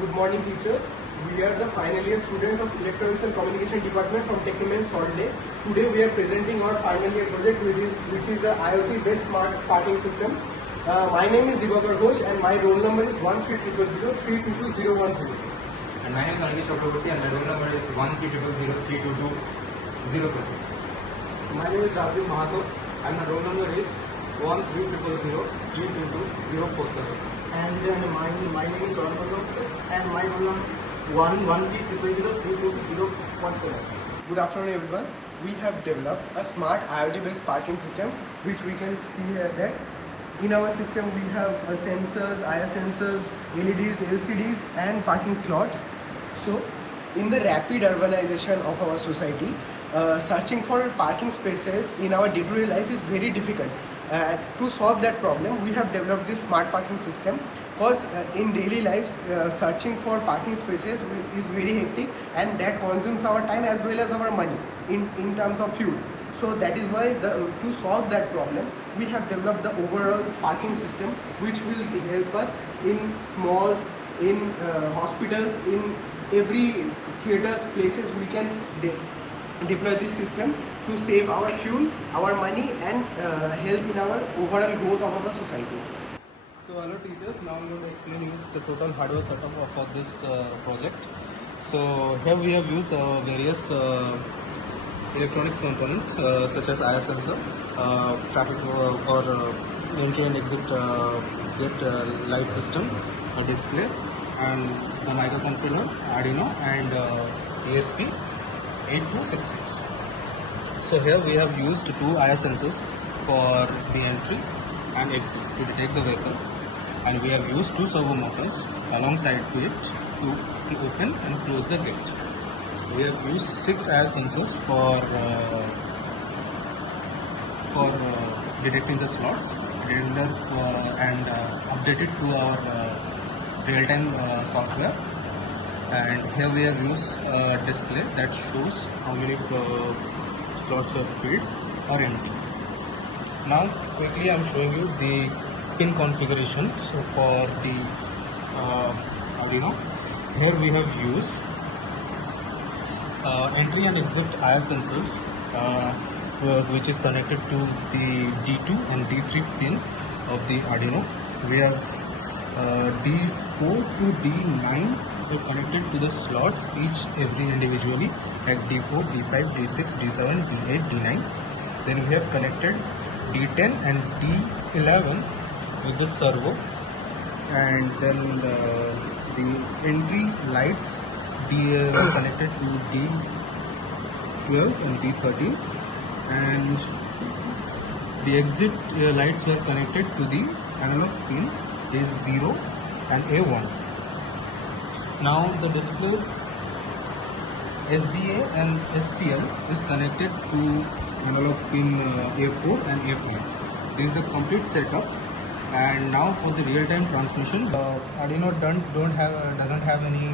Good morning, teachers. We are the final year students of Electronics and Communication Department from Technomen Salt Lake. Today we are presenting our final year project which is the IoT based smart parking system. My name is Divakar Ghosh and my roll number is 13003221010. And my name is Aniket Chakraborty and my roll number is 13003220026. My name is Rajiv Mahato and my roll number is 13003220047. And my name is Ronald and my roll number is 1130003220017. Good afternoon, everyone. We have developed a smart IoT based parking system which we can see here that in our system we have sensors, IR sensors, LEDs, LCDs and parking slots. So in the rapid urbanization of our society, searching for parking spaces in our day-to-day life is very difficult. To solve that problem, we have developed this smart parking system because in daily lives, searching for parking spaces is very hectic and that consumes our time as well as our money in terms of fuel. So that is why to solve that problem, we have developed the overall parking system which will help us in malls, in hospitals, in every theaters, places we can deploy this system to save our fuel, our money and help in our overall growth of our society. So hello teachers, now I'm going to explain you the total hardware setup for this project. So here we have used various electronics components such as IR sensor, traffic for entry and exit gate light system, a display and the microcontroller, Arduino and ESP8266. So here we have used two IR sensors for the entry and exit to detect the vehicle, and we have used two servo motors alongside to it to open and close the gate. We have used 6 IR sensors for detecting the slots and updated to our real-time software. And here we have used a display that shows how many slots are filled or empty. Now quickly I am showing you the pin configurations for the Arduino. Here we have used entry and exit IR sensors which is connected to the D2 and D3 pin of the Arduino. We have D4 to D9 connected to the slots every individually like D4, D5, D6, D7, D8, D9. Then we have connected D10 and D11 with the servo, and then the entry lights were connected to D12 and D13, and the exit lights were connected to the analog pin A0 and A1. Now the displays SDA and SCL is connected to analog pin A4 and A5. This is the complete setup. And now for the real-time transmission, Arduino doesn't have any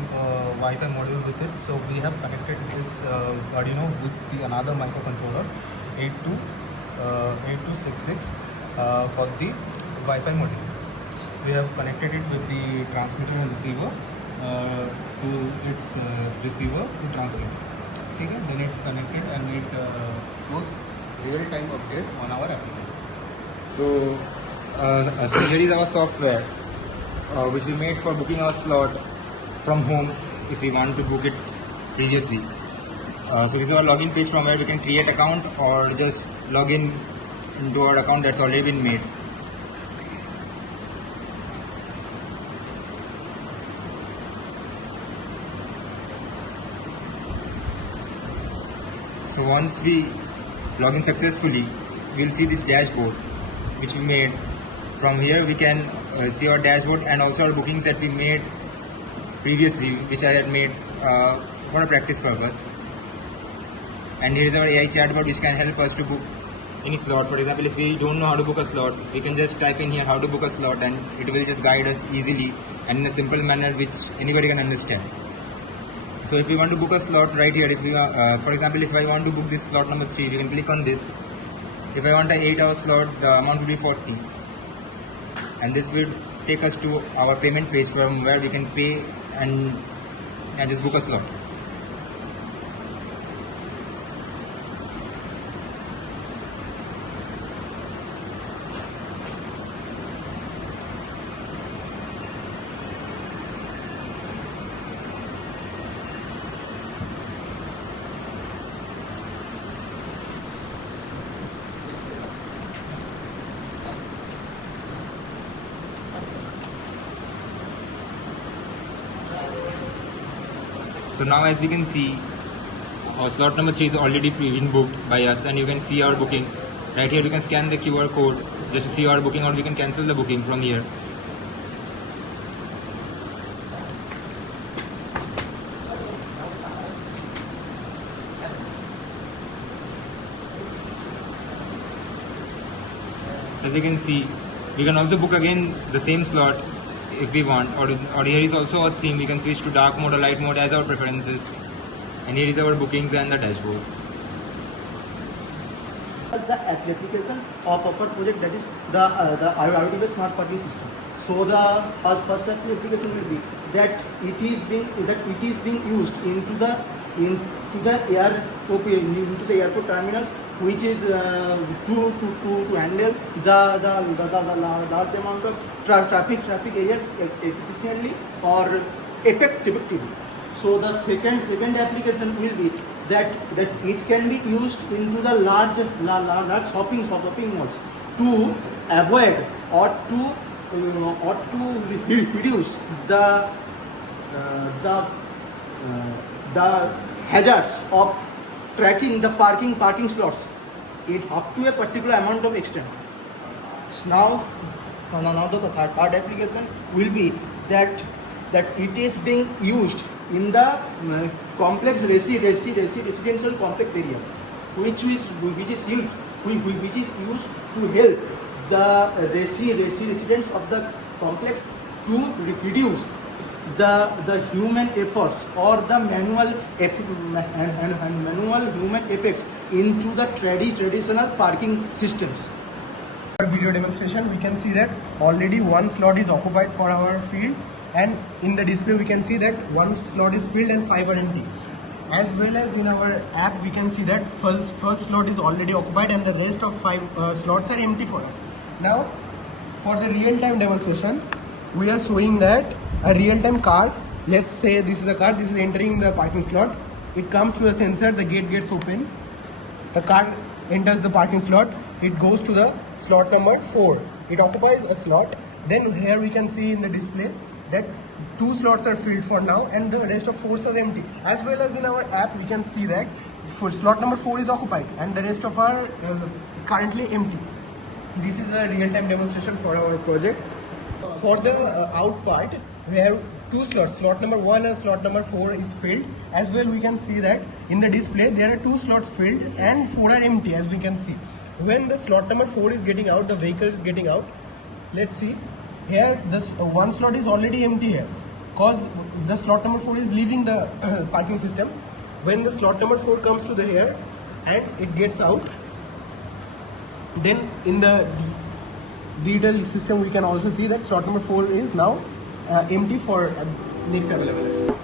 Wi-Fi module with it, so we have connected this Arduino with another microcontroller 8266 for the Wi-Fi module. We have connected it with the transmitter and receiver to its receiver to transmit. Okay, then it's connected and it shows real-time update on our application. So here is our software which we made for booking our slot from home if we want to book it previously. So this is our login page from where we can create account or just log in into our account that's already been made. So once we log in successfully, we'll see this dashboard which we made. From here we can see our dashboard and also our bookings that we made previously, which I had made for a practice purpose. And here is our AI chatbot which can help us to book any slot. For example, if we don't know how to book a slot, we can just type in here how to book a slot and it will just guide us easily and in a simple manner which anybody can understand. So if we want to book a slot right here, if we for example, if I want to book this slot number 3, we can click on this. If I want an 8-hour slot, the amount will be 40. And this will take us to our payment page from where we can pay and just book a slot. So now as we can see, our slot number 3 is already been booked by us, and you can see our booking. Right here you can scan the QR code just to see our booking, or we can cancel the booking from here. As you can see, we can also book again the same slot if we want, or here is also a theme. We can switch to dark mode or light mode as our preferences, and here is our bookings and the dashboard. The applications of our project, that is the IoT smart parking system. So the first application will be that it is being used into the airport terminals, which is to handle the large amount of traffic areas efficiently or effectively. So the second application will be that it can be used into the large shopping malls to avoid or to reduce the hazards of tracking the parking slots it up to a particular amount of extent. Now the third application will be that it is being used in the complex residential complex areas, which is used to help the residents of the complex to reduce the human efforts or the manual human effects into the traditional parking systems. Our video demonstration, we can see that already one slot is occupied for our field, and in the display we can see that one slot is filled and 5 are empty. As well as in our app we can see that first slot is already occupied and the rest of 5 slots are empty for us. Now for the real-time demonstration, we are showing that a real-time card, let's say this is a card, this is entering the parking slot. It comes to a sensor, the gate gets open, the card enters the parking slot, it goes to the slot number 4. It occupies a slot. Then here we can see in the display that 2 slots are filled for now and the rest of 4 are empty. As well as in our app we can see that for slot number 4 is occupied and the rest of are currently empty. This is a real-time demonstration for our project. For the out part, we have 2 slots, slot number 1 and slot number 4 is filled. As well we can see that in the display there are 2 slots filled and 4 are empty, as we can see. When the slot number 4 is getting out, the vehicle is getting out. Let's see, here this one slot is already empty here because the slot number 4 is leaving the parking system. When the slot number 4 comes to the here and it gets out, then in the digital system we can also see that slot number 4 is now empty for next available.